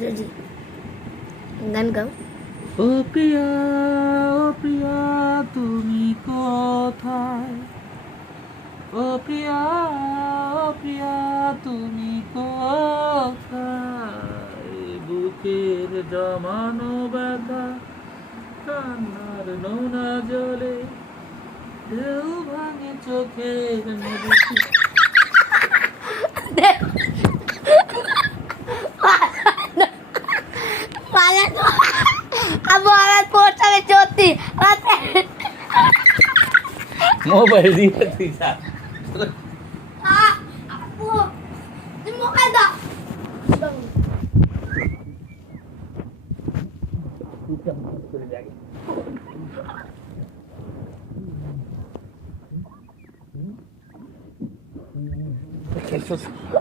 Ready, গান গাও। ও প্রিয়া তুমি কোথায়? ও প্রিয়া তুমি কোথায়? বুকের জমানো ব্যথা কান্নার নোনা জলে ঢেউ ভাঙে চোখের নদী। মোবাইল দিয়ে তুই যা।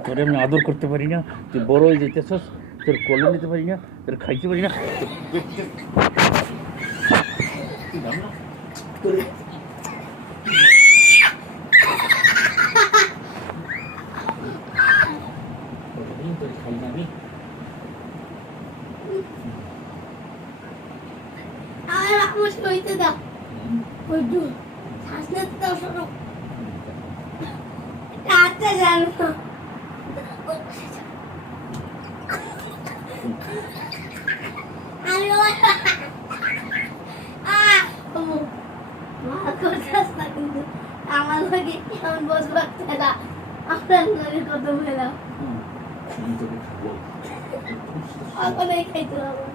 তোরে আমি আদর করতে পারি না, তুই বড় হয়ে যেতেছস, তোর কলে নিতে পারি না, তোর খাইতে পারি না। আমার লাগে কেমন বসবো না, আপনার লাগে কত মেলা এখন এই খাইতে হবে।